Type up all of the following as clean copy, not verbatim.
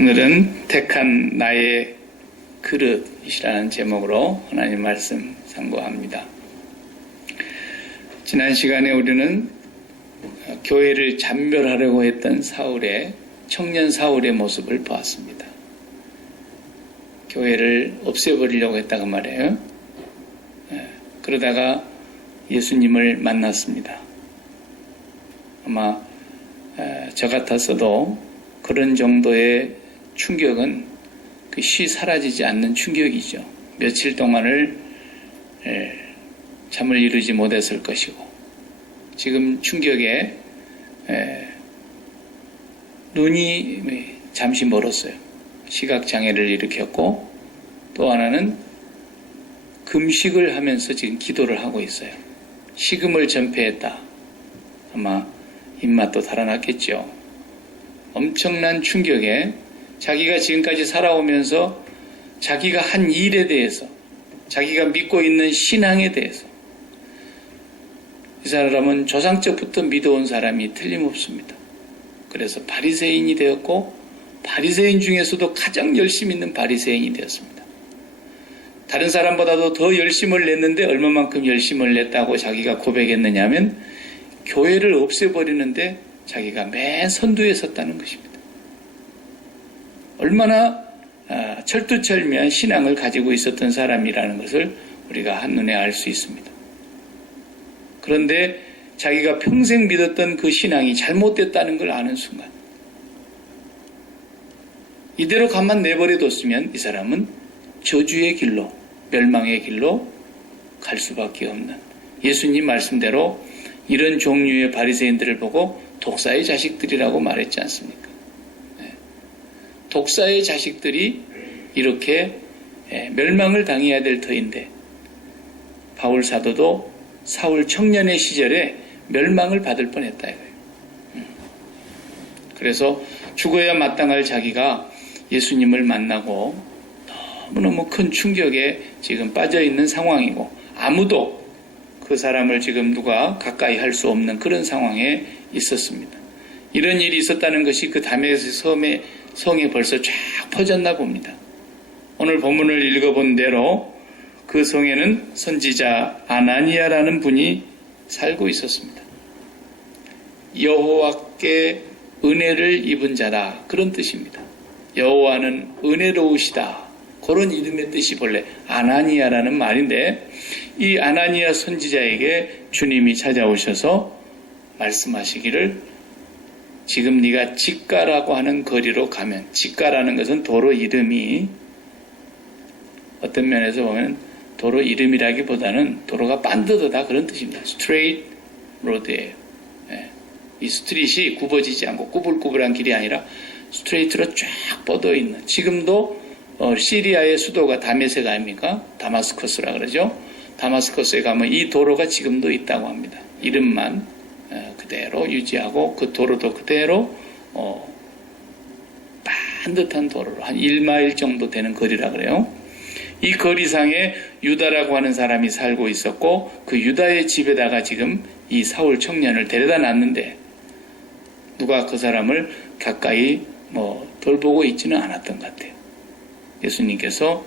오늘은 택한 나의 그릇이라는 제목으로 하나님 말씀 상고합니다. 지난 시간에 우리는 교회를 잔멸하려고 했던 청년 사울의 모습을 보았습니다. 교회를 없애버리려고 했다고 말해요. 그러다가 예수님을 만났습니다. 아마 저 같았어도 그런 정도의 충격은 쉬 사라지지 않는 충격이죠. 며칠 동안을 잠을 이루지 못했을 것이고, 지금 충격에 눈이 잠시 멀었어요. 시각장애를 일으켰고, 또 하나는 금식을 하면서 지금 기도를 하고 있어요. 식음을 전폐했다. 아마 입맛도 달아났겠죠. 엄청난 충격에 자기가 지금까지 살아오면서 자기가 한 일에 대해서, 자기가 믿고 있는 신앙에 대해서, 이 사람은 조상적부터 믿어온 사람이 틀림없습니다. 그래서 바리새인이 되었고, 바리새인 중에서도 가장 열심 있는 바리새인이 되었습니다. 다른 사람보다도 더 열심을 냈는데 얼마만큼 열심을 냈다고 자기가 고백했느냐 하면 교회를 없애버리는데 자기가 맨 선두에 섰다는 것입니다. 얼마나 철두철미한 신앙을 가지고 있었던 사람이라는 것을 우리가 한눈에 알 수 있습니다. 그런데 자기가 평생 믿었던 그 신앙이 잘못됐다는 걸 아는 순간, 이대로 가만 내버려뒀으면 이 사람은 저주의 길로, 멸망의 길로 갈 수밖에 없는, 예수님 말씀대로 이런 종류의 바리새인들을 보고 독사의 자식들이라고 말했지 않습니까? 독사의 자식들이 이렇게 멸망을 당해야 될 터인데, 바울 사도도 사울 청년의 시절에 멸망을 받을 뻔했다 이거예요. 그래서 죽어야 마땅할 자기가 예수님을 만나고 너무너무 큰 충격에 지금 빠져있는 상황이고, 아무도 그 사람을 지금 누가 가까이 할 수 없는 그런 상황에 있었습니다. 이런 일이 있었다는 것이 그 다메섹 성에 벌써 쫙 퍼졌나 봅니다. 오늘 본문을 읽어본 대로 그 성에는 선지자 아나니아라는 분이 살고 있었습니다. 여호와께 은혜를 입은 자다, 그런 뜻입니다. 여호와는 은혜로우시다, 그런 이름의 뜻이 본래 아나니아라는 말인데, 이 아나니아 선지자에게 주님이 찾아오셔서 말씀하시기를, 지금 네가 직가라고 하는 거리로 가면, 직가라는 것은 도로 이름이, 어떤 면에서 보면 도로 이름이라기보다는 도로가 반듯하다, 그런 뜻입니다. 스트레이트 로드예요. 이 스트릿이 굽어지지 않고 꾸불꾸불한 길이 아니라 스트레이트로 쫙 뻗어 있는, 지금도 시리아의 수도가 다메섹 아닙니까? 다마스커스라 그러죠. 다마스커스에 가면 이 도로가 지금도 있다고 합니다. 이름만 그대로 유지하고 그 도로도 그대로 반듯한 도로로 한 1마일 정도 되는 거리라 그래요. 이 거리상에 유다라고 하는 사람이 살고 있었고, 그 유다의 집에다가 지금 이 사울 청년을 데려다 놨는데 누가 그 사람을 가까이 돌보고 있지는 않았던 것 같아요. 예수님께서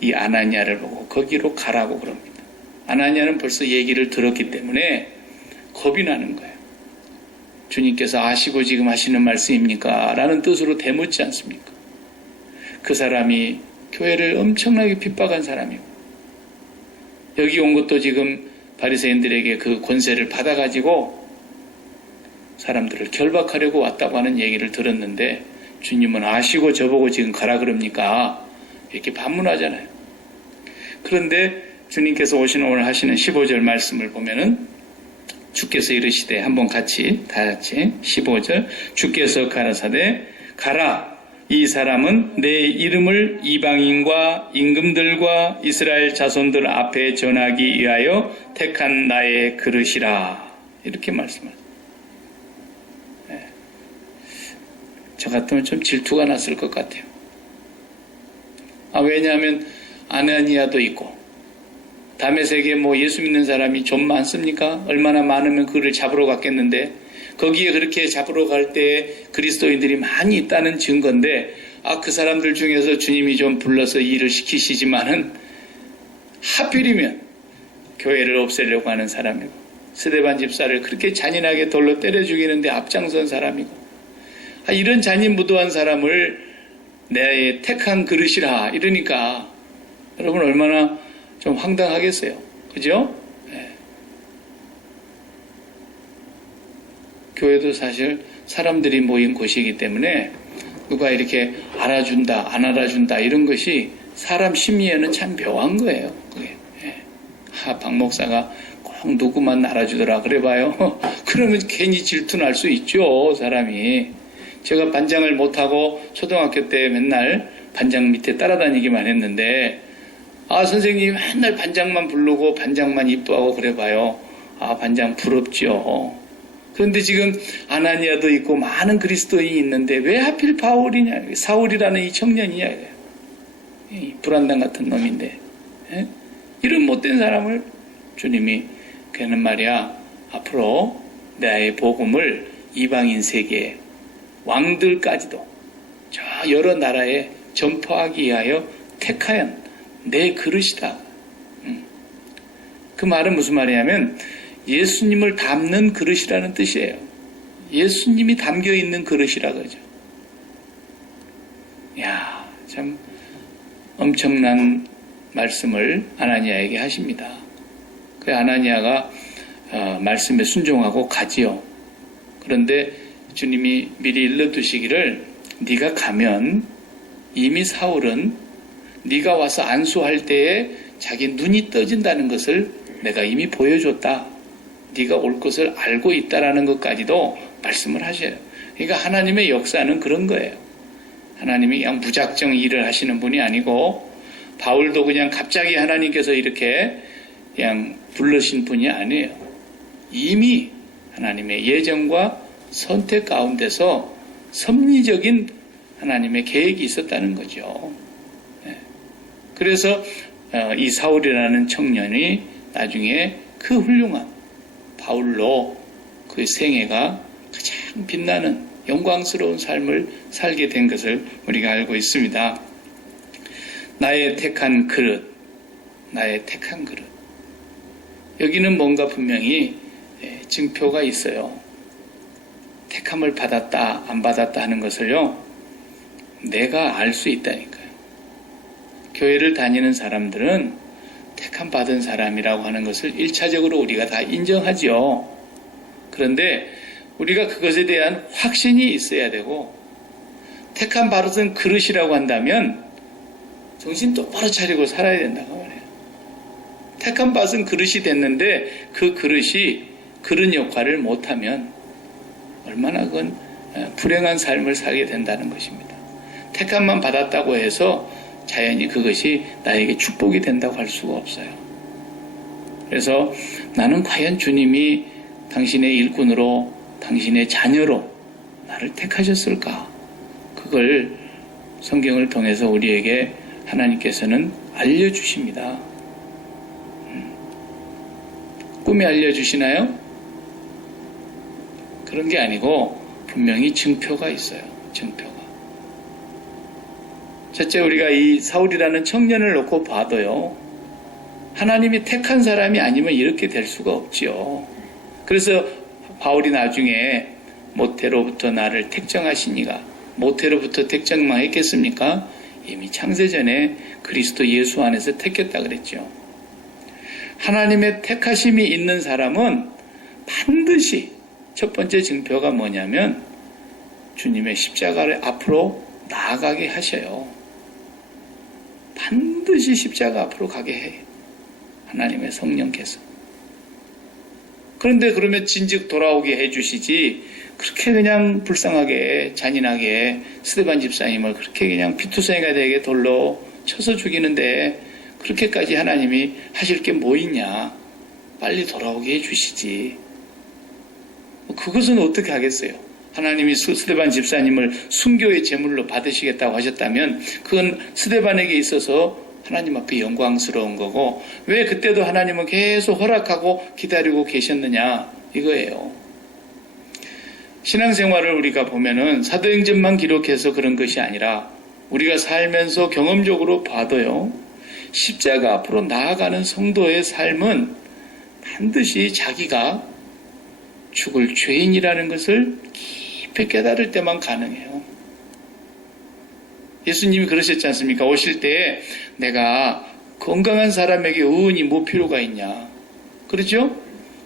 이 아나니아를 보고 거기로 가라고 그럽니다. 아나니아는 벌써 얘기를 들었기 때문에 겁이 나는 거예요. 주님께서 아시고 지금 하시는 말씀입니까? 라는 뜻으로 대묻지 않습니까? 그 사람이 교회를 엄청나게 핍박한 사람이고, 여기 온 것도 지금 바리새인들에게 그 권세를 받아가지고 사람들을 결박하려고 왔다고 하는 얘기를 들었는데, 주님은 아시고 저보고 지금 가라 그럽니까? 이렇게 반문하잖아요. 그런데 주님께서 오늘 하시는 15절 말씀을 보면은, 주께서 이르시되, 한번 다 같이 15절, 주께서 가라사대 가라, 이 사람은 내 이름을 이방인과 임금들과 이스라엘 자손들 앞에 전하기 위하여 택한 나의 그릇이라, 이렇게 말씀하셨어요. 저 같으면 좀 질투가 났을 것 같아요. 왜냐하면 아나니아도 있고, 다메섹에 예수 믿는 사람이 좀 많습니까? 얼마나 많으면 그를 잡으러 갔겠는데, 거기에 그렇게 잡으러 갈 때 그리스도인들이 많이 있다는 증거인데, 그 사람들 중에서 주님이 좀 불러서 일을 시키시지만은 하필이면 교회를 없애려고 하는 사람이고 스데반 집사를 그렇게 잔인하게 돌로 때려 죽이는데 앞장선 사람이고 이런 잔인무도한 사람을 내 택한 그릇이라 이러니까 여러분 얼마나 좀 황당하겠어요. 그죠? 네. 교회도 사실 사람들이 모인 곳이기 때문에 누가 이렇게 알아준다 안 알아준다 이런 것이 사람 심리에는 참 묘한 거예요. 그게. 네. 박 목사가 꼭 누구만 알아주더라 그래봐요. 그러면 괜히 질투날 수 있죠. 사람이. 제가 반장을 못하고 초등학교 때 맨날 반장 밑에 따라다니기만 했는데 선생님이 맨날 반장만 부르고 반장만 이뻐하고 그래봐요. 반장 부럽죠. 그런데 지금 아나니아도 있고 많은 그리스도인이 있는데 왜 하필 바울이냐, 사울이라는 이 청년이냐, 이 불안당 같은 놈인데 이런 못된 사람을 주님이 걔는 말이야 앞으로 나의 복음을 이방인 세계에 왕들까지도 저 여러 나라에 전파하기 위하여 택하연 내 그릇이다. 그 말은 무슨 말이냐면 예수님을 담는 그릇이라는 뜻이에요. 예수님이 담겨 있는 그릇이라 그러죠. 참 엄청난 말씀을 아나니아에게 하십니다. 그 아나니아가 말씀에 순종하고 가지요. 그런데 주님이 미리 일러두시기를 네가 가면 이미 사울은 네가 와서 안수할 때에 자기 눈이 떠진다는 것을 내가 이미 보여줬다. 네가 올 것을 알고 있다라는 것까지도 말씀을 하셔요. 그러니까 하나님의 역사는 그런 거예요. 하나님이 그냥 무작정 일을 하시는 분이 아니고 바울도 그냥 갑자기 하나님께서 이렇게 그냥 부르신 분이 아니에요. 이미 하나님의 예정과 선택 가운데서 섭리적인 하나님의 계획이 있었다는 거죠. 그래서 이 사울이라는 청년이 나중에 그 훌륭한 바울로 그 생애가 가장 빛나는 영광스러운 삶을 살게 된 것을 우리가 알고 있습니다. 나의 택한 그릇, 나의 택한 그릇. 여기는 뭔가 분명히 증표가 있어요. 택함을 받았다 안 받았다 하는 것을요 내가 알 수 있다니까요. 교회를 다니는 사람들은 택함 받은 사람이라고 하는 것을 1차적으로 우리가 다 인정하죠. 그런데 우리가 그것에 대한 확신이 있어야 되고 택함 받은 그릇이라고 한다면 정신 똑바로 차리고 살아야 된다고 말해요. 택함 받은 그릇이 됐는데 그 그릇이 그런 역할을 못하면 얼마나 그건 불행한 삶을 살게 된다는 것입니다. 택함만 받았다고 해서 자연히 그것이 나에게 축복이 된다고 할 수가 없어요. 그래서 나는 과연 주님이 당신의 일꾼으로 당신의 자녀로 나를 택하셨을까? 그걸 성경을 통해서 우리에게 하나님께서는 알려주십니다. 꿈에 알려주시나요? 그런 게 아니고 분명히 증표가 있어요. 증표가. 첫째 우리가 이 사울이라는 청년을 놓고 봐도요. 하나님이 택한 사람이 아니면 이렇게 될 수가 없지요. 그래서 바울이 나중에 모태로부터 나를 택정하시니가 모태로부터 택정만 했겠습니까? 이미 창세전에 그리스도 예수 안에서 택했다 그랬죠. 하나님의 택하심이 있는 사람은 반드시 첫 번째 증표가 뭐냐면 주님의 십자가를 앞으로 나아가게 하셔요. 반드시 십자가 앞으로 가게 해요. 하나님의 성령께서. 그런데 그러면 진즉 돌아오게 해주시지 그렇게 그냥 불쌍하게 잔인하게 스데반 집사님을 그렇게 그냥 피투성이가 되게 돌로 쳐서 죽이는데 그렇게까지 하나님이 하실 게 뭐 있냐. 빨리 돌아오게 해주시지. 그것은 어떻게 하겠어요? 하나님이 스데반 집사님을 순교의 제물로 받으시겠다고 하셨다면 그건 스데반에게 있어서 하나님 앞에 영광스러운 거고 왜 그때도 하나님은 계속 허락하고 기다리고 계셨느냐 이거예요. 신앙생활을 우리가 보면은 사도행전만 기록해서 그런 것이 아니라 우리가 살면서 경험적으로 봐도요, 십자가 앞으로 나아가는 성도의 삶은 반드시 자기가 죽을 죄인이라는 것을 깊이 깨달을 때만 가능해요. 예수님이 그러셨지 않습니까? 오실 때에 내가 건강한 사람에게 의원이 뭐 필요가 있냐. 그렇죠?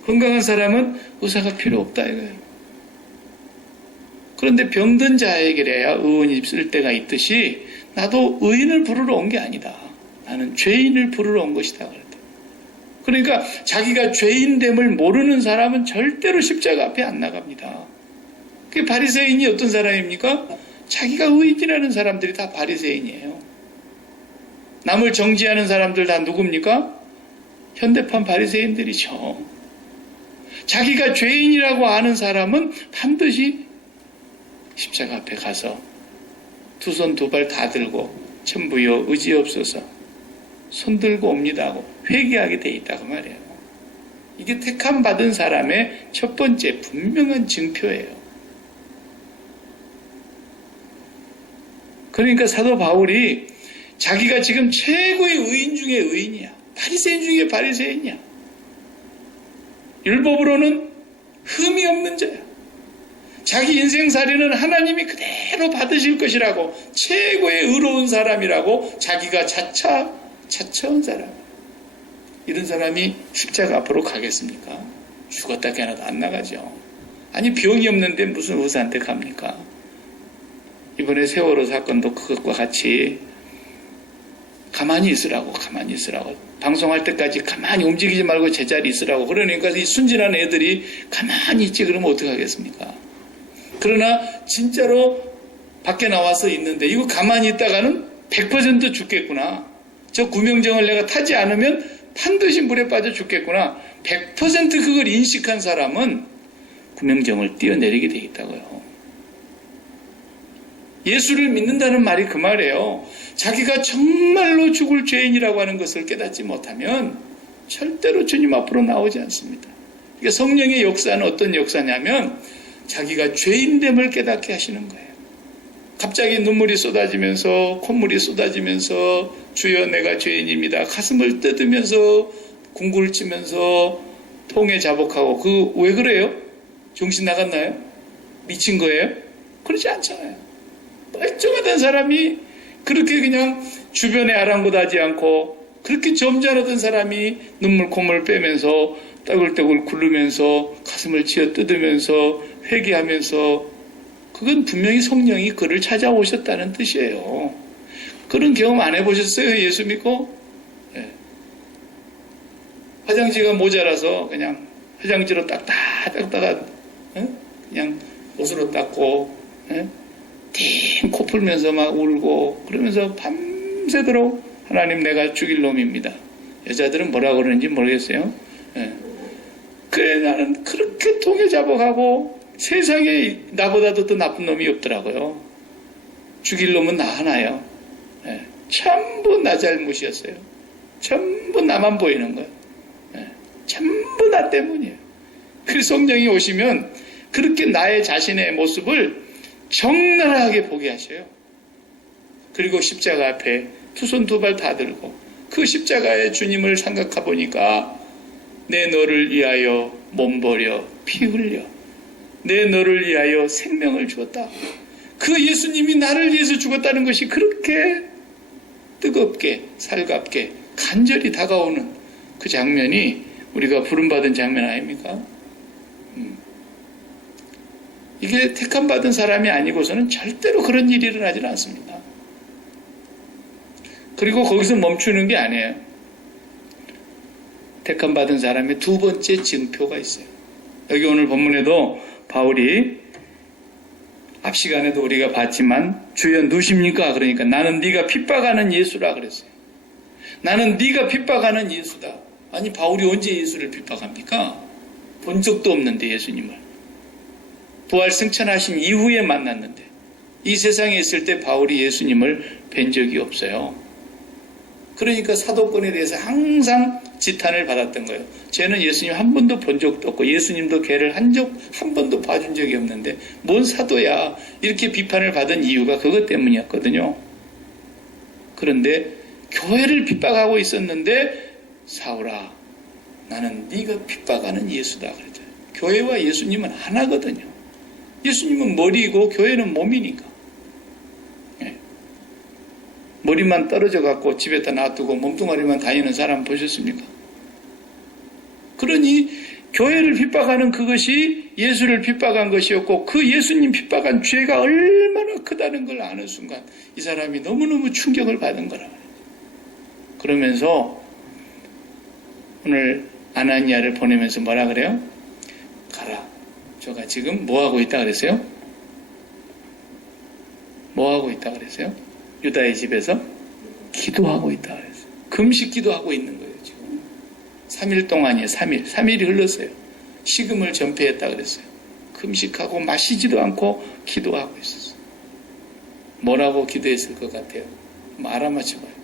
건강한 사람은 의사가 필요 없다 이거예요. 그런데 병든 자에게야 의원이 쓸 때가 있듯이 나도 의인을 부르러 온 게 아니다. 나는 죄인을 부르러 온 것이다. 그러니까 자기가 죄인됨을 모르는 사람은 절대로 십자가 앞에 안 나갑니다. 그 바리새인이 어떤 사람입니까? 자기가 의인이라는 사람들이 다 바리새인이에요. 남을 정죄하는 사람들 다 누굽니까? 현대판 바리새인들이죠. 자기가 죄인이라고 아는 사람은 반드시 십자가 앞에 가서 두 손 두 발 다 들고 천부여 의지없소서 손 들고 옵니다 하고 회개하게 돼 있다고 말이에요. 이게 택함 받은 사람의 첫 번째 분명한 증표예요. 그러니까 사도 바울이 자기가 지금 최고의 의인 중에 의인이야. 바리새인 중에 바리새인이야. 율법으로는 흠이 없는 자야. 자기 인생살이는 하나님이 그대로 받으실 것이라고 최고의 의로운 사람이라고 자기가 자처한 사람. 이런 사람이 십자가 앞으로 가겠습니까? 죽었다 깨어나도 안 나가죠. 아니 병이 없는데 무슨 의사한테 갑니까? 이번에 세월호 사건도 그것과 같이 가만히 있으라고 방송할 때까지 가만히 움직이지 말고 제자리 있으라고. 그러니까 이 순진한 애들이 가만히 있지 그러면 어떡하겠습니까? 그러나 진짜로 밖에 나와서 있는데 이거 가만히 있다가는 100% 죽겠구나. 저 구명정을 내가 타지 않으면 반드시 물에 빠져 죽겠구나. 100% 그걸 인식한 사람은 구명정을 뛰어내리게 돼 있다고요. 예수를 믿는다는 말이 그 말이에요. 자기가 정말로 죽을 죄인이라고 하는 것을 깨닫지 못하면 절대로 주님 앞으로 나오지 않습니다. 그러니까 성령의 역사는 어떤 역사냐면 자기가 죄인됨을 깨닫게 하시는 거예요. 갑자기 눈물이 쏟아지면서 콧물이 쏟아지면서 주여 내가 죄인입니다. 가슴을 뜯으면서 궁굴을 치면서 통에 자복하고 그 왜 그래요? 정신 나갔나요? 미친 거예요? 그렇지 않잖아요. 멀쩡하던 사람이 그렇게 그냥 주변에 아랑곳하지 않고 그렇게 점잖았던 사람이 눈물 콧물 빼면서 따글따글 굴르면서 가슴을 치어 뜯으면서 회개하면서 그건 분명히 성령이 그를 찾아오셨다는 뜻이에요. 그런 경험 안 해보셨어요? 예수 믿고? 네. 화장지가 모자라서 그냥 화장지로 닦다가 그냥 옷으로 닦고 띵 코 풀면서 막 울고 그러면서 밤새도록 하나님 내가 죽일 놈입니다. 여자들은 뭐라 그러는지 모르겠어요. 그래 나는 그렇게 통에 자복하고 세상에 나보다도 더 나쁜 놈이 없더라고요. 죽일 놈은 나 하나요. 전부 나 잘못이었어요. 전부 나만 보이는 거예요. 전부 나 때문이에요. 그래서 성령이 오시면 그렇게 나의 자신의 모습을 적나라하게 보게 하셔요. 그리고 십자가 앞에 두 손 두 발 다 들고 그 십자가의 주님을 생각해 보니까 내 너를 위하여 몸 버려 피 흘려 내 너를 위하여 생명을 주었다. 그 예수님이 나를 위해서 죽었다는 것이 그렇게 뜨겁게 살갑게 간절히 다가오는 그 장면이 우리가 부름받은 장면 아닙니까? 이게 택함받은 사람이 아니고서는 절대로 그런 일이 일어나지는 않습니다. 그리고 거기서 멈추는 게 아니에요. 택함받은 사람의 두 번째 증표가 있어요. 여기 오늘 본문에도 바울이 앞 시간에도 우리가 봤지만 주여 누십니까? 그러니까 나는 네가 핍박하는 예수라 그랬어요. 나는 네가 핍박하는 예수다. 아니 바울이 언제 예수를 핍박합니까? 본 적도 없는데 예수님을. 부활 승천하신 이후에 만났는데 이 세상에 있을 때 바울이 예수님을 뵌 적이 없어요. 그러니까 사도권에 대해서 항상 지탄을 받았던 거예요. 쟤는 예수님 한 번도 본 적도 없고 예수님도 걔를 한 번도 봐준 적이 없는데 뭔 사도야. 이렇게 비판을 받은 이유가 그것 때문이었거든요. 그런데 교회를 핍박하고 있었는데 사울아, 나는 네가 핍박하는 예수다 그랬잖아요. 교회와 예수님은 하나거든요. 예수님은 머리이고 교회는 몸이니까. 예. 머리만 떨어져 갖고 집에다 놔두고 몸뚱아리만 다니는 사람 보셨습니까? 그러니 교회를 핍박하는 그것이 예수를 핍박한 것이었고, 그 예수님 핍박한 죄가 얼마나 크다는 걸 아는 순간 이 사람이 너무너무 충격을 받은 거라. 그러면서 오늘 아나니아를 보내면서 뭐라 그래요? 가라. 저가 지금 뭐하고 있다 그랬어요? 뭐하고 있다 그랬어요? 유다의 집에서 기도하고 있다 그랬어요. 금식 기도하고 있는 거예요, 지금. 3일 동안이에요, 3일. 3일이 흘렀어요. 식음을 전폐했다 그랬어요. 금식하고 마시지도 않고 기도하고 있었어요. 뭐라고 기도했을 것 같아요? 뭐 알아맞혀봐요.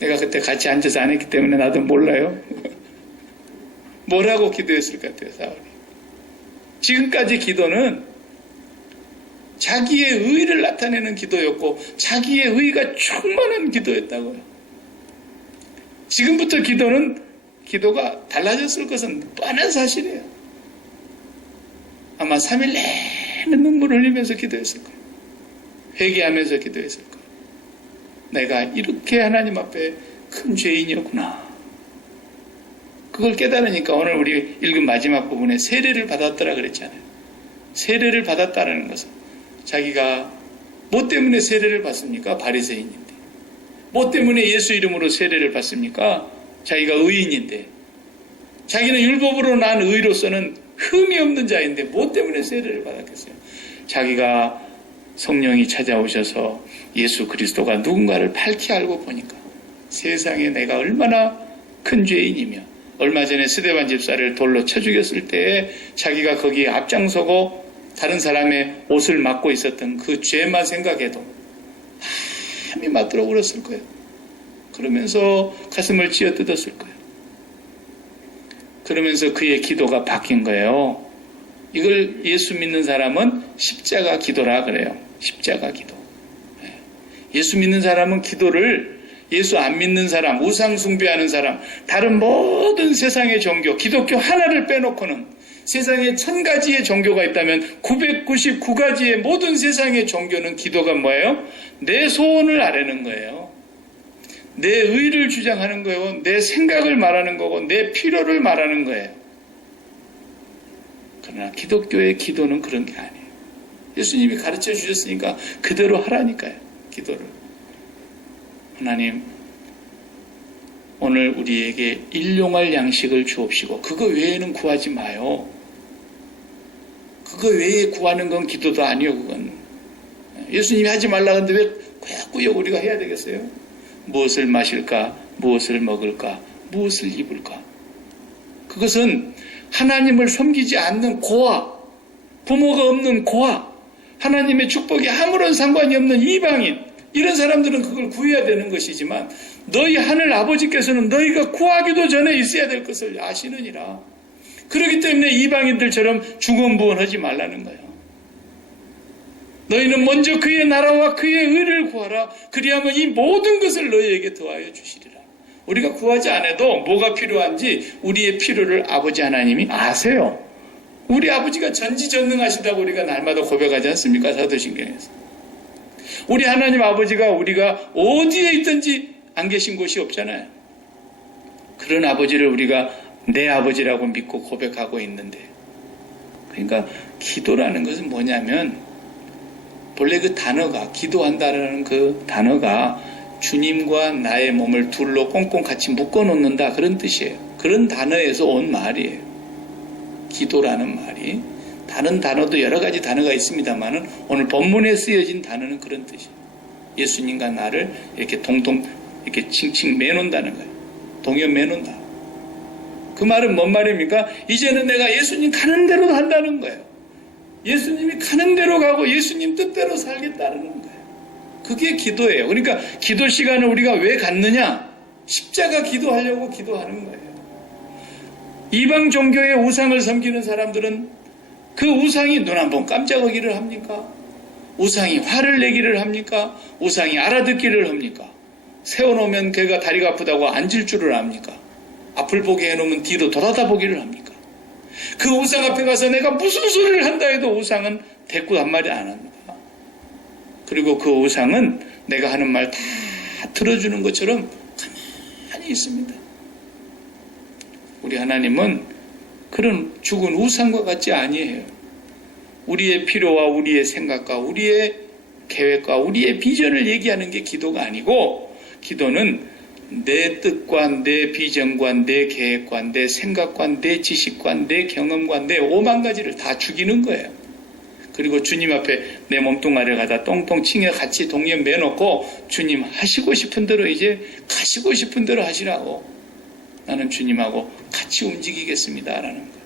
내가 그때 같이 앉아서 안 했기 때문에 나도 몰라요. 뭐라고 기도했을 것 같아요, 사울이? 지금까지 기도는 자기의 의를 나타내는 기도였고 자기의 의가 충만한 기도였다고요. 지금부터 기도가 달라졌을 것은 뻔한 사실이에요. 아마 3일 내내 눈물을 흘리면서 기도했을 거예요. 회개하면서 기도했을 거예요. 내가 이렇게 하나님 앞에 큰 죄인이었구나. 그걸 깨달으니까 오늘 우리 읽은 마지막 부분에 세례를 받았더라 그랬잖아요. 세례를 받았다는 것은 자기가 뭐 때문에 세례를 받습니까? 바리새인인데. 뭐 때문에 예수 이름으로 세례를 받습니까? 자기가 의인인데. 자기는 율법으로 난 의로서는 흠이 없는 자인데 뭐 때문에 세례를 받았겠어요? 자기가 성령이 찾아오셔서 예수 그리스도가 누군가를 밝히 알고 보니까 세상에 내가 얼마나 큰 죄인이며, 얼마 전에 스데반 집사를 돌로 쳐 죽였을 때에 자기가 거기에 앞장서고 다른 사람의 옷을 막고 있었던 그 죄만 생각해도 함이 맞들어 울었을 거예요. 그러면서 가슴을 쥐어뜯었을 거예요. 그러면서 그의 기도가 바뀐 거예요. 이걸 예수 믿는 사람은 십자가 기도라 그래요. 십자가 기도. 예수 믿는 사람은 기도를, 예수 안 믿는 사람, 우상 숭배하는 사람, 다른 모든 세상의 종교, 기독교 하나를 빼놓고는 세상에 1000가지의 종교가 있다면 999가지의 모든 세상의 종교는 기도가 뭐예요? 내 소원을 아뢰는 거예요. 내 의를 주장하는 거예요. 내 생각을 말하는 거고 내 필요를 말하는 거예요. 그러나 기독교의 기도는 그런 게 아니에요. 예수님이 가르쳐 주셨으니까 그대로 하라니까요. 기도를. 하나님, 오늘 우리에게 일용할 양식을 주옵시고 그거 외에는 구하지 마요. 그거 외에 구하는 건 기도도 아니요. 그건 예수님이 하지 말라 하는데 왜 꾸역꾸역 우리가 해야 되겠어요? 무엇을 마실까? 무엇을 먹을까? 무엇을 입을까? 그것은 하나님을 섬기지 않는 고아, 부모가 없는 고아, 하나님의 축복이 아무런 상관이 없는 이방인, 이런 사람들은 그걸 구해야 되는 것이지만 너희 하늘 아버지께서는 너희가 구하기도 전에 있어야 될 것을 아시느니라. 그렇기 때문에 이방인들처럼 중언부언하지 말라는 거예요. 너희는 먼저 그의 나라와 그의 의를 구하라. 그리하면 이 모든 것을 너희에게 더하여 주시리라. 우리가 구하지 않아도 뭐가 필요한지 우리의 필요를 아버지 하나님이 아세요. 우리 아버지가 전지전능하시다고 우리가 날마다 고백하지 않습니까? 사도신경에서. 우리 하나님 아버지가 우리가 어디에 있든지 안 계신 곳이 없잖아요. 그런 아버지를 우리가 내 아버지라고 믿고 고백하고 있는데, 그러니까 기도라는 것은 뭐냐면 본래 그 단어가, 기도한다라는 그 단어가 주님과 나의 몸을 둘로 꽁꽁 같이 묶어놓는다, 그런 뜻이에요. 그런 단어에서 온 말이에요. 기도라는 말이. 다른 단어도 여러 가지 단어가 있습니다만은 오늘 본문에 쓰여진 단어는 그런 뜻이에요. 예수님과 나를 이렇게 동동 이렇게 칭칭 매놓는다는 거예요. 동연 매놓는다. 그 말은 뭔 말입니까? 이제는 내가 예수님 가는 대로 한다는 거예요. 예수님이 가는 대로 가고 예수님 뜻대로 살겠다는 거예요. 그게 기도예요. 그러니까 기도 시간을 우리가 왜 갖느냐? 십자가 기도하려고 기도하는 거예요. 이방 종교의 우상을 섬기는 사람들은 그 우상이 눈 한 번 깜짝하기를 합니까? 우상이 화를 내기를 합니까? 우상이 알아듣기를 합니까? 세워놓으면 걔가 다리가 아프다고 앉을 줄을 압니까? 앞을 보게 해놓으면 뒤로 돌아다 보기를 합니까? 그 우상 앞에 가서 내가 무슨 소리를 한다 해도 우상은 대꾸 한마디 안 합니다. 그리고 그 우상은 내가 하는 말 다 들어주는 것처럼 가만히 있습니다. 우리 하나님은 그런 죽은 우상과 같지 아니에요. 우리의 필요와 우리의 생각과 우리의 계획과 우리의 비전을 얘기하는 게 기도가 아니고, 기도는 내 뜻과 내 비전과 내 계획과 내 생각과 내 지식과 내 경험과 내 5만 가지를 다 죽이는 거예요. 그리고 주님 앞에 내 몸뚱아리를 갖다 똥똥 칭해 같이 동년 매놓고, 주님 하시고 싶은 대로 이제 가시고 싶은 대로 하시라고, 나는 주님하고 같이 움직이겠습니다 라는 거예요.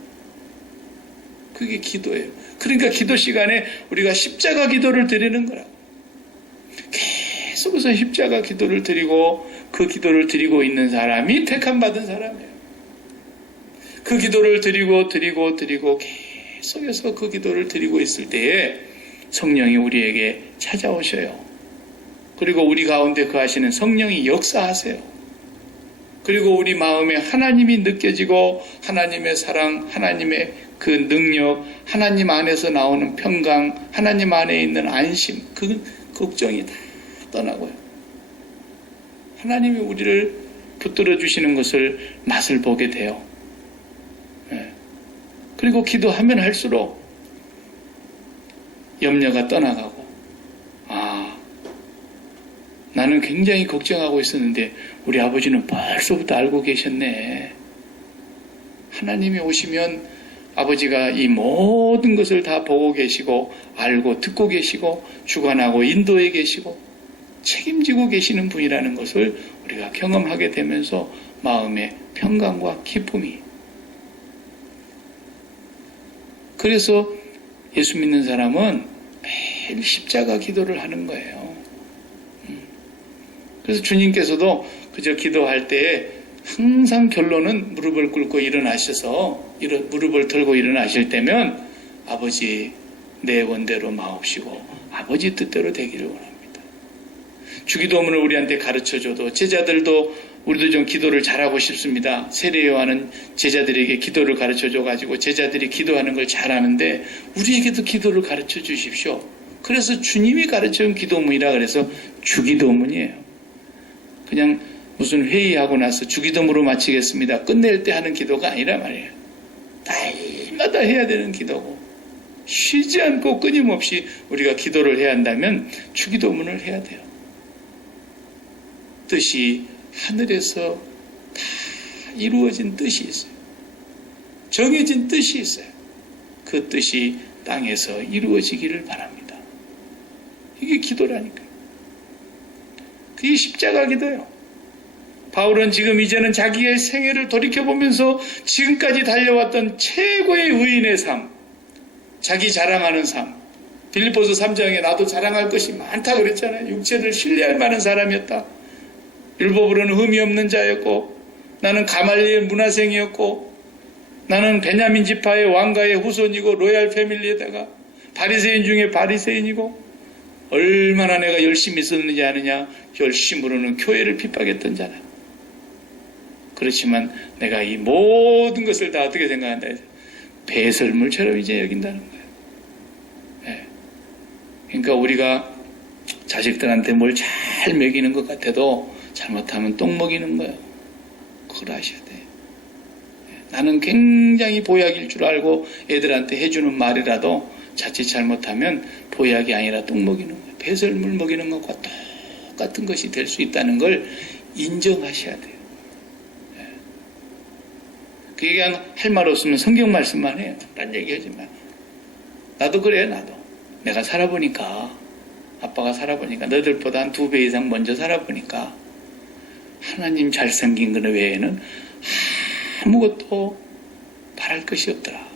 그게 기도예요. 그러니까 기도 시간에 우리가 십자가 기도를 드리는 거라고. 계속해서 십자가 기도를 드리고, 그 기도를 드리고 있는 사람이 택함받은 사람이에요. 그 기도를 드리고 계속해서 그 기도를 드리고 있을 때에 성령이 우리에게 찾아오셔요. 그리고 우리 가운데 거하시는 성령이 역사하세요. 그리고 우리 마음에 하나님이 느껴지고, 하나님의 사랑, 하나님의 그 능력, 하나님 안에서 나오는 평강, 하나님 안에 있는 안심, 그 걱정이 다 떠나고요. 하나님이 우리를 붙들어 주시는 것을 맛을 보게 돼요. 그리고 기도하면 할수록 염려가 떠나가고, 나는 굉장히 걱정하고 있었는데 우리 아버지는 벌써부터 알고 계셨네. 하나님이 오시면 아버지가 이 모든 것을 다 보고 계시고, 알고 듣고 계시고, 주관하고 인도해 계시고 책임지고 계시는 분이라는 것을 우리가 경험하게 되면서 마음의 평강과 기쁨이, 그래서 예수 믿는 사람은 매일 십자가 기도를 하는 거예요. 그래서 주님께서도 그저 기도할 때에 항상 결론은 무릎을 꿇고 일어나셔서, 무릎을 들고 일어나실 때면 아버지 내 원대로 마옵시고 아버지 뜻대로 되기를 원합니다. 주기도문을 우리한테 가르쳐줘도, 제자들도 우리도 좀 기도를 잘하고 싶습니다. 세례 요한은 제자들에게 기도를 가르쳐줘가지고 제자들이 기도하는 걸 잘하는데 우리에게도 기도를 가르쳐 주십시오. 그래서 주님이 가르쳐준 기도문이라 그래서 주기도문이에요. 그냥 무슨 회의하고 나서 주기도문으로 마치겠습니다, 끝낼 때 하는 기도가 아니라 말이에요. 날마다 해야 되는 기도고, 쉬지 않고 끊임없이 우리가 기도를 해야 한다면 주기도문을 해야 돼요. 뜻이 하늘에서 다 이루어진 뜻이 있어요. 정해진 뜻이 있어요. 그 뜻이 땅에서 이루어지기를 바랍니다. 이게 기도라니까요. 그게 십자가 기도예요. 바울은 지금 이제는 자기의 생애를 돌이켜보면서 지금까지 달려왔던 최고의 의인의 삶, 자기 자랑하는 삶, 빌립보서 3장에 나도 자랑할 것이 많다 그랬잖아요. 육체를 신뢰할 만한 사람이었다. 율법으로는 흠이 없는 자였고, 나는 가말리엘 문화생이었고, 나는 베냐민 지파의 왕가의 후손이고, 로얄 패밀리에다가 바리새인 중에 바리새인이고, 얼마나 내가 열심히 있었는지 아느냐. 열심으로는 교회를 핍박했던 자다. 그렇지만 내가 이 모든 것을 다 어떻게 생각한다 해서 배설물처럼 이제 여긴다는 거예요. 네. 그러니까 우리가 자식들한테 뭘 잘 먹이는 것 같아도 잘못하면 똥 먹이는 거예요. 그걸 아셔야 돼요. 나는 굉장히 보약일 줄 알고 애들한테 해주는 말이라도 자칫 잘못하면 보약이 아니라 똥 먹이는 거예요. 배설물 먹이는 것과 똑같은 것이 될 수 있다는 걸 인정하셔야 돼요. 그 얘기 할 말 없으면 성경 말씀만 해요. 딴 얘기 하지 마. 나도 그래, 나도. 내가 살아보니까, 아빠가 살아보니까, 너들보다 한 2배 이상 먼저 살아보니까, 하나님 잘생긴 것 외에는 아무것도 바랄 것이 없더라.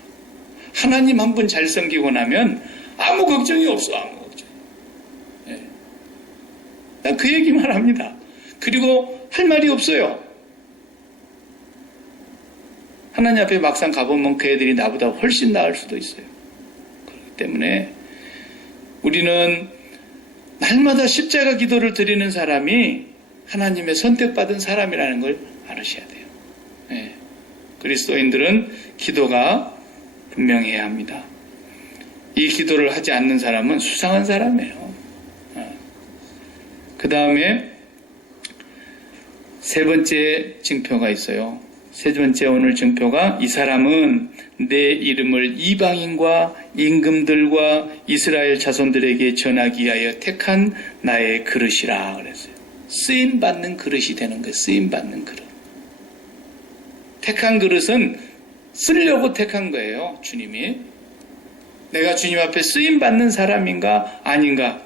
하나님 한 분 잘생기고 나면 아무 걱정이 없어, 아무 걱정. 네. 난 그 얘기만 합니다. 그리고 할 말이 없어요. 하나님 앞에 막상 가보면 그 애들이 나보다 훨씬 나을 수도 있어요. 그렇기 때문에 우리는 날마다 십자가 기도를 드리는 사람이 하나님의 선택받은 사람이라는 걸 알으셔야 돼요. 네. 그리스도인들은 기도가 분명해야 합니다. 이 기도를 하지 않는 사람은 수상한 사람이에요. 그 다음에 세 번째 증표가 있어요. 세 번째 오늘 증표가 이 사람은 내 이름을 이방인과 임금들과 이스라엘 자손들에게 전하기 위하여 택한 나의 그릇이라 그랬어요. 쓰임받는 그릇이 되는 거예요. 쓰임받는 그릇. 택한 그릇은 쓰려고 택한 거예요. 주님이. 내가 주님 앞에 쓰임받는 사람인가 아닌가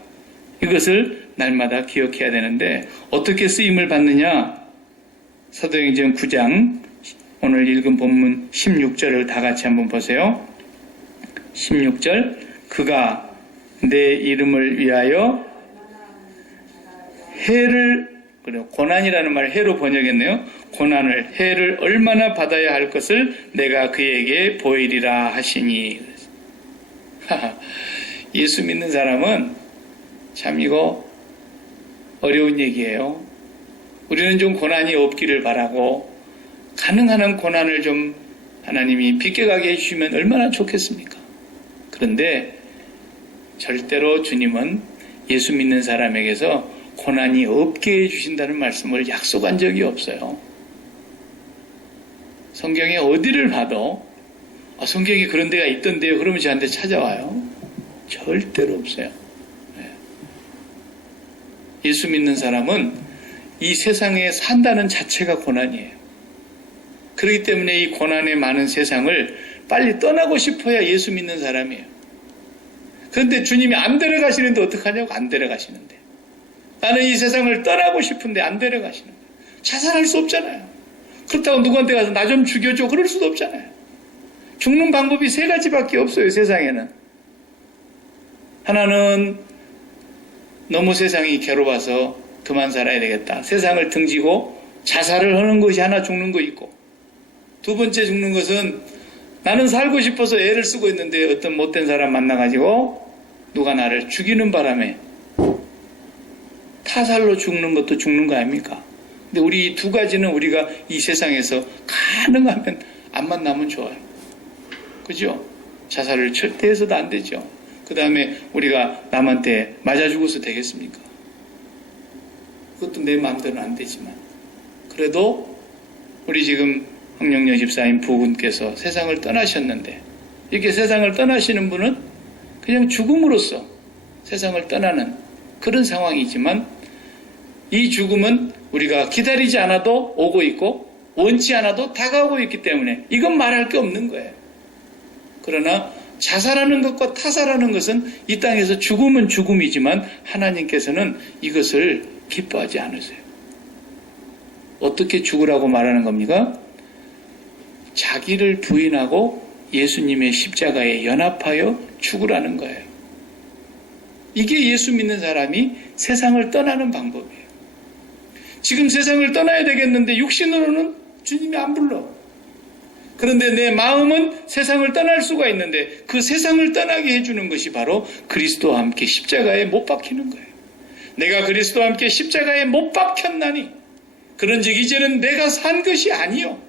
이것을 날마다 기억해야 되는데 어떻게 쓰임을 받느냐? 사도행전 9장 오늘 읽은 본문 16절을 다 같이 한번 보세요. 16절 그가 내 이름을 위하여 해를 고난이라는 말을 해로 번역했네요. 고난을 해를 얼마나 받아야 할 것을 내가 그에게 보이리라 하시니. 예수 믿는 사람은 참 이거 어려운 얘기예요. 우리는 좀 고난이 없기를 바라고 가능한 한 고난을 좀 하나님이 비껴가게 해주시면 얼마나 좋겠습니까? 그런데 절대로 주님은 예수 믿는 사람에게서 고난이 없게 해주신다는 말씀을 약속한 적이 없어요. 성경에 어디를 봐도 성경에 그런 데가 있던데요. 그러면 저한테 찾아와요. 절대로 없어요. 예수 믿는 사람은 이 세상에 산다는 자체가 고난이에요. 그렇기 때문에 이 고난의 많은 세상을 빨리 떠나고 싶어야 예수 믿는 사람이에요. 그런데 주님이 안 데려가시는데 어떡하냐고. 안 데려가시는데. 나는 이 세상을 떠나고 싶은데 안 데려가시는 거예요. 자살할 수 없잖아요. 그렇다고 누구한테 가서 나 좀 죽여줘 그럴 수도 없잖아요. 죽는 방법이 세 가지밖에 없어요. 세상에는. 하나는 너무 세상이 괴로워서 그만 살아야 되겠다. 세상을 등지고 자살을 하는 것이 하나 죽는 거 있고, 두 번째 죽는 것은 나는 살고 싶어서 애를 쓰고 있는데 어떤 못된 사람 만나가지고 누가 나를 죽이는 바람에 타살로 죽는 것도 죽는 거 아닙니까? 근데 우리 이 두 가지는 우리가 이 세상에서 가능하면 안 만나면 좋아요. 그죠? 자살을 절대 해서도 안 되죠. 그 다음에 우리가 남한테 맞아 죽어서 되겠습니까? 그것도 내 마음대로는 안 되지만, 그래도 우리 지금 황영여 집사님 부군께서 세상을 떠나셨는데, 이렇게 세상을 떠나시는 분은 그냥 죽음으로써 세상을 떠나는 그런 상황이지만, 이 죽음은 우리가 기다리지 않아도 오고 있고 원치 않아도 다가오고 있기 때문에 이건 말할 게 없는 거예요. 그러나 자살하는 것과 타살하는 것은 이 땅에서 죽음은 죽음이지만 하나님께서는 이것을 기뻐하지 않으세요. 어떻게 죽으라고 말하는 겁니까? 자기를 부인하고 예수님의 십자가에 연합하여 죽으라는 거예요. 이게 예수 믿는 사람이 세상을 떠나는 방법이에요. 지금 세상을 떠나야 되겠는데 육신으로는 주님이 안 불러. 그런데 내 마음은 세상을 떠날 수가 있는데 그 세상을 떠나게 해주는 것이 바로 그리스도와 함께 십자가에 못 박히는 거예요. 내가 그리스도와 함께 십자가에 못 박혔나니 그런즉 이제는 내가 산 것이 아니요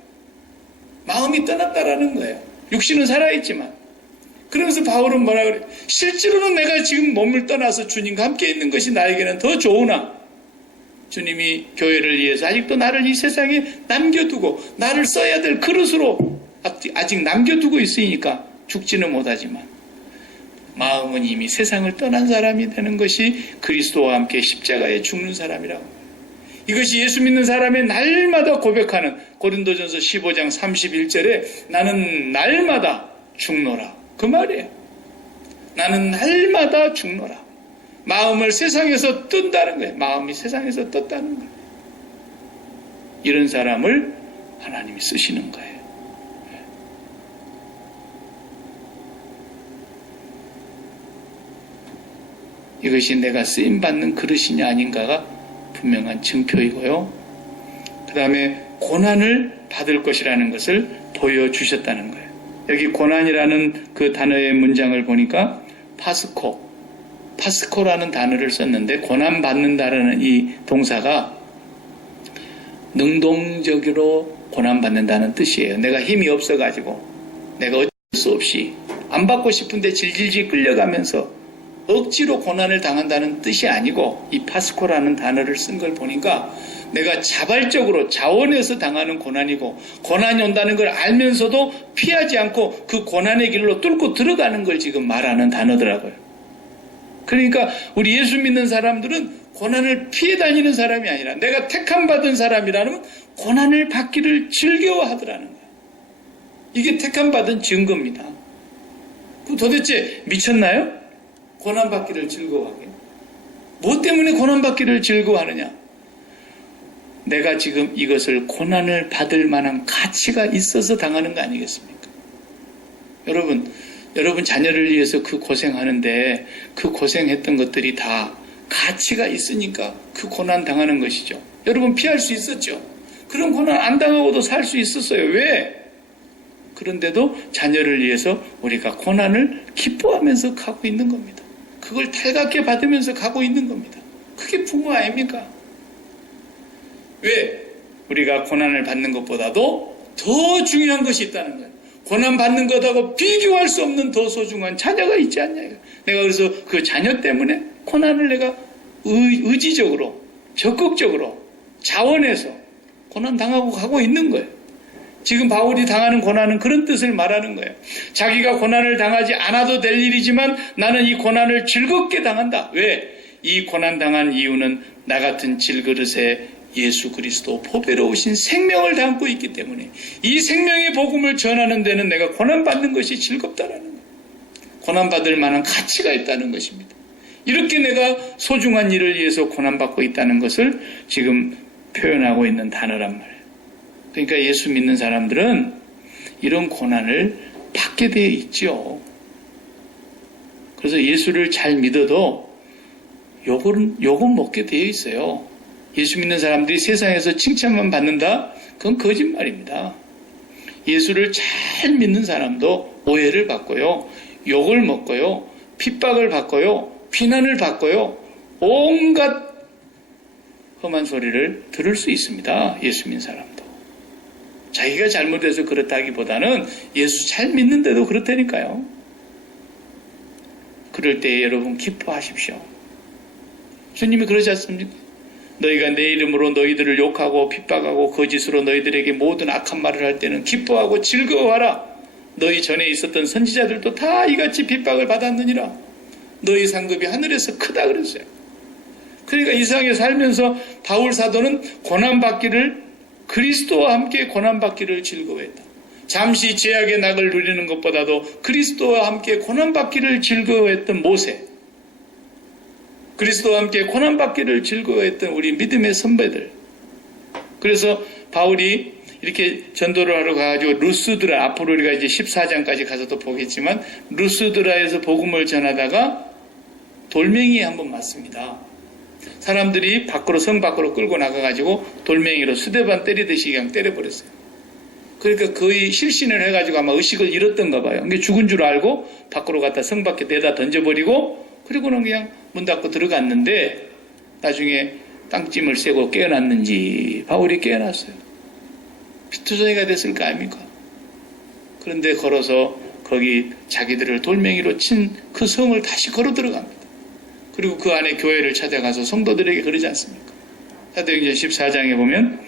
마음이 떠났다라는 거예요. 육신은 살아있지만. 그러면서 바울은 뭐라 그래요? 실제로는 내가 지금 몸을 떠나서 주님과 함께 있는 것이 나에게는 더 좋으나 주님이 교회를 위해서 아직도 나를 이 세상에 남겨두고 나를 써야 될 그릇으로 아직 남겨두고 있으니까 죽지는 못하지만 마음은 이미 세상을 떠난 사람이 되는 것이 그리스도와 함께 십자가에 죽는 사람이라고. 이것이 예수 믿는 사람의 날마다 고백하는 고린도전서 15장 31절에 나는 날마다 죽노라. 그 말이에요. 나는 날마다 죽노라. 마음을 세상에서 뜬다는 거예요. 마음이 세상에서 떴다는 거예요. 이런 사람을 하나님이 쓰시는 거예요. 이것이 내가 쓰임받는 그릇이냐 아닌가가 분명한 증표이고요. 그 다음에 고난을 받을 것이라는 것을 보여주셨다는 거예요. 여기 고난이라는 그 단어의 문장을 보니까 파스코, 파스코라는 단어를 썼는데 고난받는다라는 이 동사가 능동적으로 고난받는다는 뜻이에요. 내가 힘이 없어가지고 내가 어쩔 수 없이 안 받고 싶은데 질질질 끌려가면서 억지로 고난을 당한다는 뜻이 아니고 이 파스코라는 단어를 쓴 걸 보니까 내가 자발적으로 자원해서 당하는 고난이고 고난이 온다는 걸 알면서도 피하지 않고 그 고난의 길로 뚫고 들어가는 걸 지금 말하는 단어더라고요. 그러니까 우리 예수 믿는 사람들은 고난을 피해 다니는 사람이 아니라 내가 택함 받은 사람이라면 고난을 받기를 즐거워하더라는 거예요. 이게 택함 받은 증거입니다. 도대체 미쳤나요? 고난 받기를 즐거워하게. 뭐 때문에 고난 받기를 즐거워하느냐? 내가 지금 이것을 고난을 받을 만한 가치가 있어서 당하는 거 아니겠습니까? 여러분 자녀를 위해서 그 고생하는데 그 고생했던 것들이 다 가치가 있으니까 그 고난 당하는 것이죠. 여러분 피할 수 있었죠. 그런 고난 안 당하고도 살 수 있었어요. 왜? 그런데도 자녀를 위해서 우리가 고난을 기뻐하면서 가고 있는 겁니다. 그걸 달갑게 받으면서 가고 있는 겁니다. 그게 부모 아닙니까? 왜? 우리가 고난을 받는 것보다도 더 중요한 것이 있다는 거예요. 고난 받는 것하고 비교할 수 없는 더 소중한 자녀가 있지 않냐. 내가 그래서 그 자녀 때문에 고난을 내가 의지적으로 적극적으로 자원해서 고난 당하고 가고 있는 거예요. 지금 바울이 당하는 고난은 그런 뜻을 말하는 거예요. 자기가 고난을 당하지 않아도 될 일이지만 나는 이 고난을 즐겁게 당한다. 왜? 이 고난 당한 이유는 나 같은 질그릇에 예수 그리스도 보배로우신 생명을 담고 있기 때문에 이 생명의 복음을 전하는 데는 내가 고난받는 것이 즐겁다라는 거예요. 고난받을 만한 가치가 있다는 것입니다. 이렇게 내가 소중한 일을 위해서 고난받고 있다는 것을 지금 표현하고 있는 단어란 말이에요. 그러니까 예수 믿는 사람들은 이런 고난을 받게 되어 있죠. 그래서 예수를 잘 믿어도 욕은 먹게 되어 있어요. 예수 믿는 사람들이 세상에서 칭찬만 받는다? 그건 거짓말입니다. 예수를 잘 믿는 사람도 오해를 받고요. 욕을 먹고요. 핍박을 받고요. 비난을 받고요. 온갖 험한 소리를 들을 수 있습니다. 예수 믿는 사람도. 자기가 잘못해서 그렇다기보다는 예수 잘 믿는데도 그렇다니까요. 그럴 때 여러분 기뻐하십시오. 주님이 그러지 않습니까? 너희가 내 이름으로 너희들을 욕하고 핍박하고 거짓으로 너희들에게 모든 악한 말을 할 때는 기뻐하고 즐거워하라. 너희 전에 있었던 선지자들도 다 이같이 핍박을 받았느니라. 너희 상급이 하늘에서 크다 그랬어요. 그러니까 이 세상에 살면서 바울 사도는 고난받기를 그리스도와 함께 고난받기를 즐거워했다. 잠시 죄악의 낙을 누리는 것보다도 그리스도와 함께 고난받기를 즐거워했던 모세, 그리스도와 함께 고난받기를 즐거워했던 우리 믿음의 선배들. 그래서 바울이 이렇게 전도를 하러 가가지고 루스드라, 앞으로 우리가 이제 14장까지 가서도 보겠지만 루스드라에서 복음을 전하다가 돌멩이에 한번 맞습니다. 사람들이 성 밖으로 끌고 나가가지고 돌멩이로 수대반 때리듯이 그냥 때려버렸어요. 그러니까 거의 실신을 해가지고 아마 의식을 잃었던가 봐요. 그게 죽은 줄 알고 밖으로 갖다 성 밖에 내다 던져버리고 그리고는 그냥 문 닫고 들어갔는데 나중에 땅짐을 쐬고 깨어났는지 바울이 깨어났어요. 피투성이가 됐을 거 아닙니까? 그런데 걸어서 거기 자기들을 돌멩이로 친 그 성을 다시 걸어 들어갑니다. 그리고 그 안에 교회를 찾아가서 성도들에게 그러지 않습니까? 사도행전 14장에 보면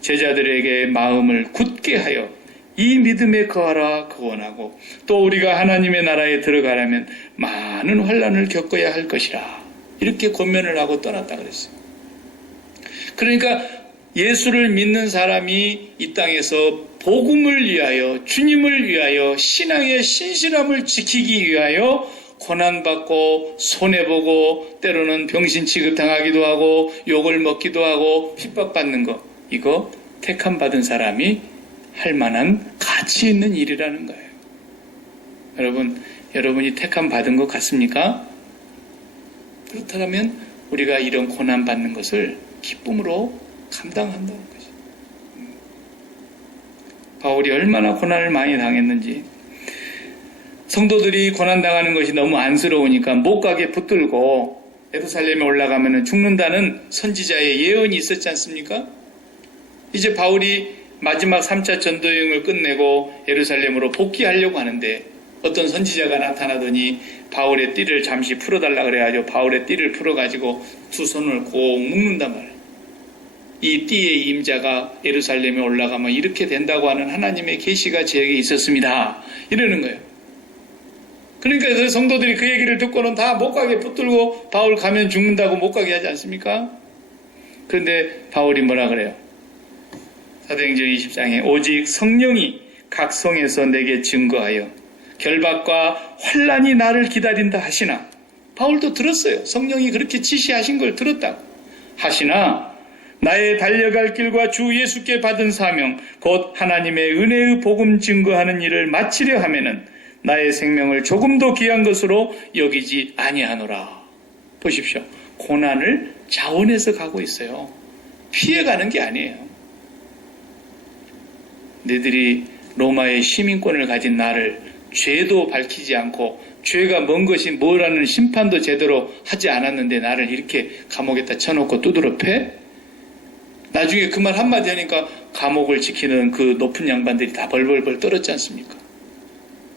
제자들에게 마음을 굳게 하여 이 믿음에 거하라 거원하고 또 우리가 하나님의 나라에 들어가려면 많은 환난을 겪어야 할 것이라 이렇게 권면을 하고 떠났다 그랬어요. 그러니까 예수를 믿는 사람이 이 땅에서 복음을 위하여 주님을 위하여 신앙의 신실함을 지키기 위하여 고난받고 손해보고 때로는 병신 취급당하기도 하고 욕을 먹기도 하고 핍박받는 거 이거 택함 받은 사람이 할 만한 가치 있는 일이라는 거예요. 여러분이 택함 받은 것 같습니까? 그렇다면 우리가 이런 고난 받는 것을 기쁨으로 감당한다는 거죠. 바울이 얼마나 고난을 많이 당했는지 성도들이 고난당하는 것이 너무 안쓰러우니까 못 가게 붙들고 예루살렘에 올라가면 죽는다는 선지자의 예언이 있었지 않습니까? 이제 바울이 마지막 3차 전도여행을 끝내고 예루살렘으로 복귀하려고 하는데 어떤 선지자가 나타나더니 바울의 띠를 잠시 풀어달라 그래가지고 바울의 띠를 풀어가지고 두 손을 꼭 묶는단 말이에요. 이 띠의 임자가 예루살렘에 올라가면 이렇게 된다고 하는 하나님의 계시가 제게 있었습니다. 이러는 거예요. 그러니까 그 성도들이 그 얘기를 듣고는 다 못 가게 붙들고 바울 가면 죽는다고 못 가게 하지 않습니까? 그런데 바울이 뭐라 그래요? 사도행전 20장에 오직 성령이 각 성에서 내게 증거하여 결박과 환난이 나를 기다린다 하시나, 바울도 들었어요. 성령이 그렇게 지시하신 걸 들었다고 하시나, 나의 달려갈 길과 주 예수께 받은 사명 곧 하나님의 은혜의 복음 증거하는 일을 마치려 하면은 나의 생명을 조금도 귀한 것으로 여기지 아니하노라. 보십시오. 고난을 자원해서 가고 있어요. 피해가는 게 아니에요. 너희들이 로마의 시민권을 가진 나를 죄도 밝히지 않고 죄가 뭔 것이 뭐라는 심판도 제대로 하지 않았는데 나를 이렇게 감옥에다 쳐놓고 두드러 패? 나중에 그 말 한마디 하니까 감옥을 지키는 그 높은 양반들이 다 벌벌벌 떨었지 않습니까?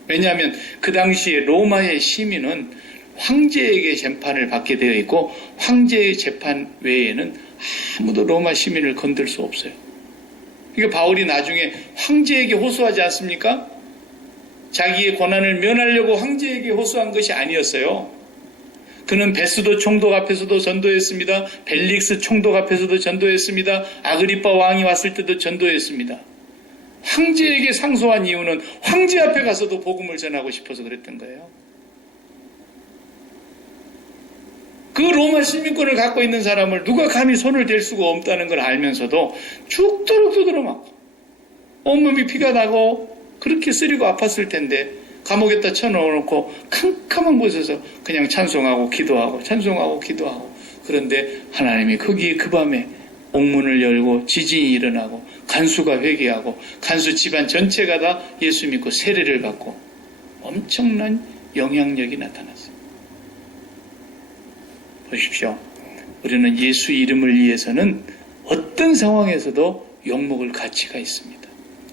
왜냐하면 그 당시에 로마의 시민은 황제에게 재판을 받게 되어 있고 황제의 재판 외에는 아무도 로마 시민을 건들 수 없어요. 그러니까 바울이 나중에 황제에게 호소하지 않습니까? 자기의 고난을 면하려고 황제에게 호소한 것이 아니었어요. 그는 베스도 총독 앞에서도 전도했습니다. 벨릭스 총독 앞에서도 전도했습니다. 아그리빠 왕이 왔을 때도 전도했습니다. 황제에게 상소한 이유는 황제 앞에 가서도 복음을 전하고 싶어서 그랬던 거예요. 그 로마 시민권을 갖고 있는 사람을 누가 감히 손을 댈 수가 없다는 걸 알면서도 죽도록 두드러 맞고 온몸이 피가 나고 그렇게 쓰리고 아팠을 텐데 감옥에다 쳐넣어놓고 캄캄한 곳에서 그냥 찬송하고 기도하고 찬송하고 기도하고, 그런데 하나님이 거기에 그 밤에 옥문을 열고 지진이 일어나고 간수가 회개하고 간수 집안 전체가 다 예수 믿고 세례를 받고 엄청난 영향력이 나타났어요. 보십시오. 우리는 예수 이름을 위해서는 어떤 상황에서도 욕먹을 가치가 있습니다.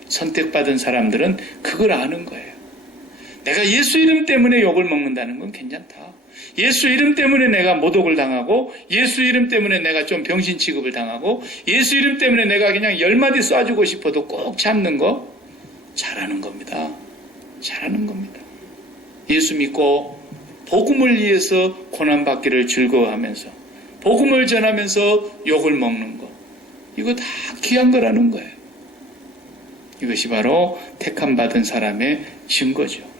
선택받은 사람들은 그걸 아는 거예요. 내가 예수 이름 때문에 욕을 먹는다는 건 괜찮다. 예수 이름 때문에 내가 모독을 당하고 예수 이름 때문에 내가 좀 병신 취급을 당하고 예수 이름 때문에 내가 그냥 10마디 쏴주고 싶어도 꼭 참는 거 잘하는 겁니다. 잘하는 겁니다. 예수 믿고 복음을 위해서 고난받기를 즐거워하면서 복음을 전하면서 욕을 먹는 거, 이거 다 귀한 거라는 거예요. 이것이 바로 택함받은 사람의 증거죠.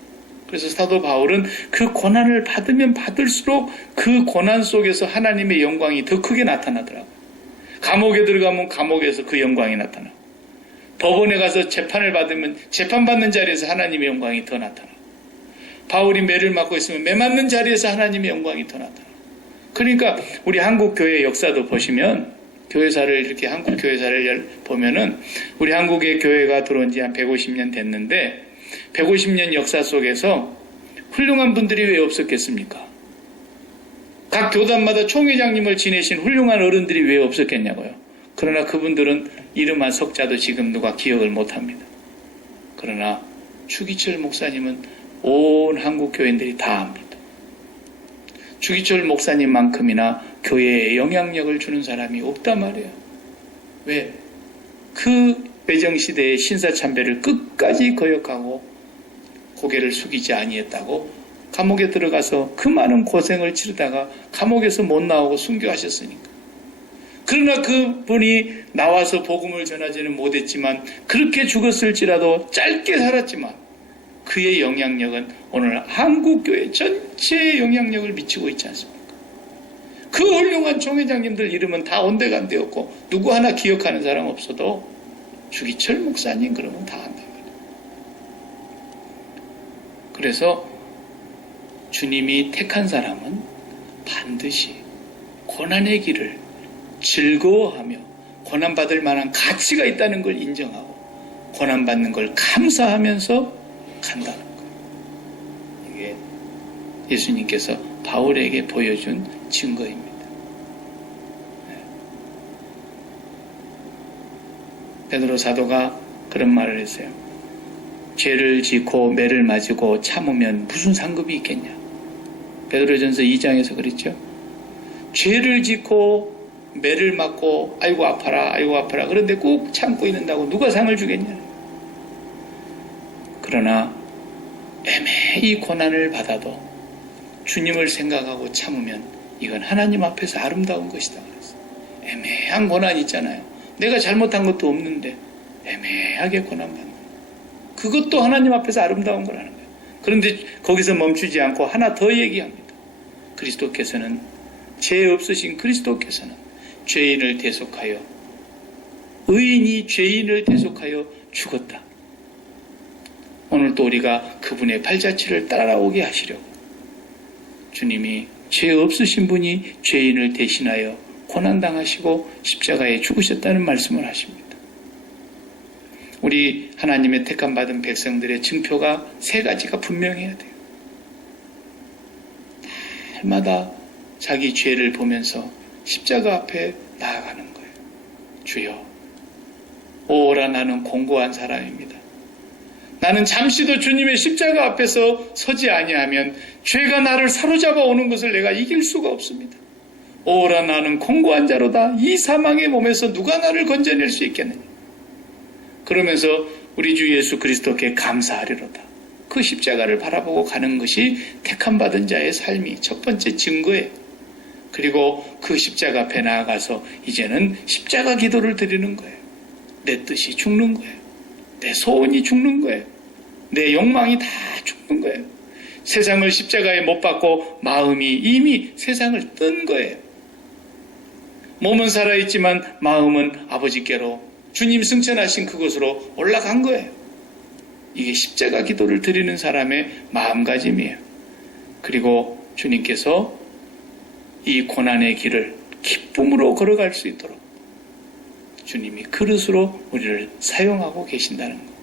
그래서 사도 바울은 그 고난을 받으면 받을수록 그 고난 속에서 하나님의 영광이 더 크게 나타나더라고요. 감옥에 들어가면 감옥에서 그 영광이 나타나고, 법원에 가서 재판을 받으면 재판받는 자리에서 하나님의 영광이 더 나타나고, 바울이 매를 맞고 있으면 매 맞는 자리에서 하나님의 영광이 더 나타나고. 그러니까 우리 한국 교회 역사도 보시면, 교회사를 이렇게 한국 교회사를 보면은 우리 한국의 교회가 들어온 지 한 150년 됐는데 150년 역사 속에서 훌륭한 분들이 왜 없었겠습니까? 각 교단마다 총회장님을 지내신 훌륭한 어른들이 왜 없었겠냐고요. 그러나 그분들은 이름 한 석자도 지금 누가 기억을 못합니다. 그러나 추기철 목사님은 온 한국 교인들이 다 압니다. 추기철 목사님만큼이나 교회에 영향력을 주는 사람이 없단 말이에요. 왜? 그 배정시대의 신사참배를 끝까지 거역하고 고개를 숙이지 아니했다고 감옥에 들어가서 그 많은 고생을 치르다가 감옥에서 못 나오고 순교하셨으니까. 그러나 그분이 나와서 복음을 전하지는 못했지만, 그렇게 죽었을지라도 짧게 살았지만 그의 영향력은 오늘 한국교회 전체에 영향력을 미치고 있지 않습니까? 그 훌륭한 총회장님들 이름은 다 온데간데였고 누구 하나 기억하는 사람 없어도 주기철 목사님 그러면 다 안다. 그래서 주님이 택한 사람은 반드시 고난의 길을 즐거워하며 고난받을 만한 가치가 있다는 걸 인정하고 고난받는 걸 감사하면서 간다는 거예요. 그게 예수님께서 바울에게 보여준 증거입니다. 베드로 사도가 그런 말을 했어요. 죄를 짓고 매를 맞고 참으면 무슨 상급이 있겠냐. 베드로전서 2장에서 그랬죠. 죄를 짓고 매를 맞고 아이고 아파라 아이고 아파라 그런데 꾹 참고 있는다고 누가 상을 주겠냐. 그러나 애매히 고난을 받아도 주님을 생각하고 참으면 이건 하나님 앞에서 아름다운 것이다 그랬어요. 애매한 고난 있잖아요. 내가 잘못한 것도 없는데 애매하게 고난받는 그것도 하나님 앞에서 아름다운 거라는 거예요. 그런데 거기서 멈추지 않고 하나 더 얘기합니다. 그리스도께서는 죄 없으신 그리스도께서는 죄인을 대속하여 의인이 죄인을 대속하여 죽었다. 오늘 또 우리가 그분의 발자취를 따라오게 하시려고 주님이 죄 없으신 분이 죄인을 대신하여 고난당하시고 십자가에 죽으셨다는 말씀을 하십니다. 우리 하나님의 택함 받은 백성들의 증표가 세 가지가 분명해야 돼요. 날마다 자기 죄를 보면서 십자가 앞에 나아가는 거예요. 주여, 오라 나는 공고한 사람입니다. 나는 잠시도 주님의 십자가 앞에서 서지 아니하면 죄가 나를 사로잡아 오는 것을 내가 이길 수가 없습니다. 오라 나는 공고한 자로다. 이 사망의 몸에서 누가 나를 건져낼 수 있겠느냐. 그러면서 우리 주 예수 그리스도께 감사하리로다. 그 십자가를 바라보고 가는 것이 택함받은 자의 삶이 첫 번째 증거예요. 그리고 그 십자가 앞에 나아가서 이제는 십자가 기도를 드리는 거예요. 내 뜻이 죽는 거예요. 내 소원이 죽는 거예요. 내 욕망이 다 죽는 거예요. 세상을 십자가에 못 박고 마음이 이미 세상을 뜬 거예요. 몸은 살아있지만 마음은 아버지께로 주님 승천하신 그곳으로 올라간 거예요. 이게 십자가 기도를 드리는 사람의 마음가짐이에요. 그리고 주님께서 이 고난의 길을 기쁨으로 걸어갈 수 있도록 주님이 그릇으로 우리를 사용하고 계신다는 것.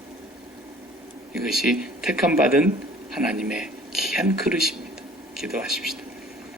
이것이 택함받은 하나님의 귀한 그릇입니다. 기도하십시다.